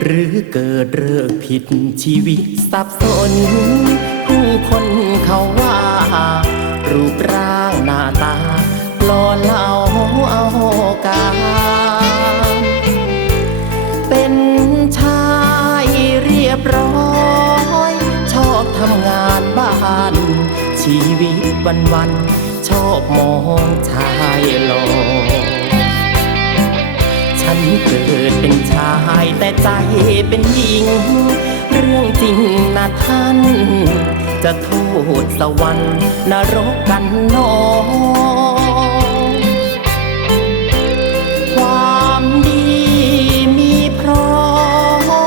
หรือเกิดเรื่องผิดชีวิตสับสนผู้คนเขาว่า รูปร่างหน้าตาหล่อเหลาเอาการเป็นชายเรียบร้อย ชอบทำงานบ้าน ชีวิตวันวัน ชอบมองชายหล่อ เกิดเป็นชายแต่ใจเป็นหญิง เรื่องจริงนะท่าน จะโทษสวรรค์นรกกันนอความดีมีพร้อ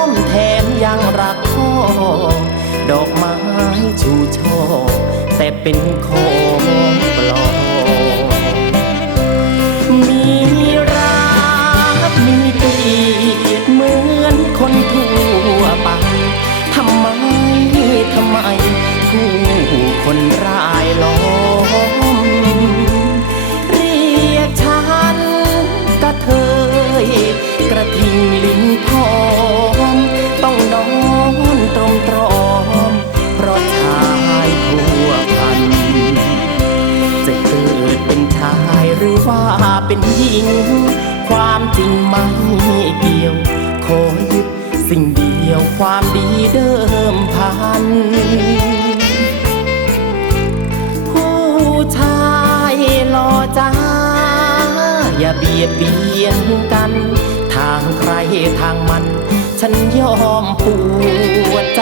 มแถมยังรักพ่อดอกไม้ชูช่อแต่เป็นของปลอม ผู้คนร้ายล้อม เรียกฉันกระเทยกระทิงลิ้นพร้อมต้องนอนตรงตรอม เพราะชายทั่วพัน จะเกิดเป็นชายหรือว่าเป็นหญิง ความจริงไม่เกี่ยวขอยึดสิ่งเดียวความดีเดิมพัน ยนกัน ทางใครทางมัน ฉันยอมปวดใจ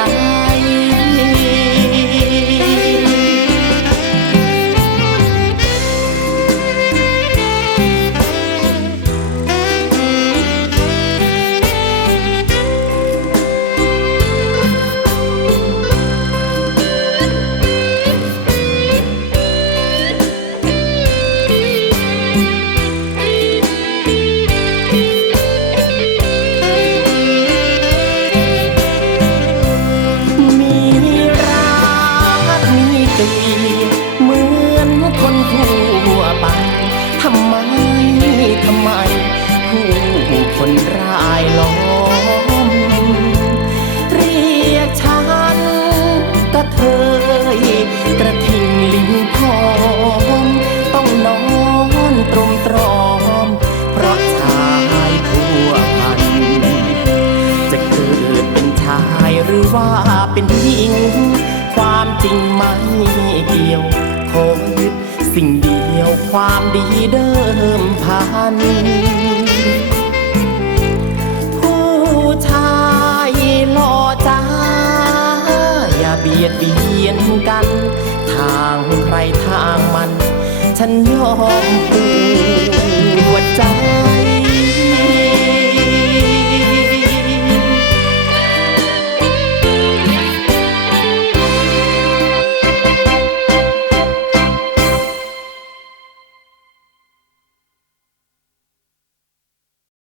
เกี่ยวขอยึดสิ่งเดียวความดีเดิมพันผู้ชายหล่อจ้า อย่าเบียดเบียนกัน ทางใครทางมัน ฉันยอมป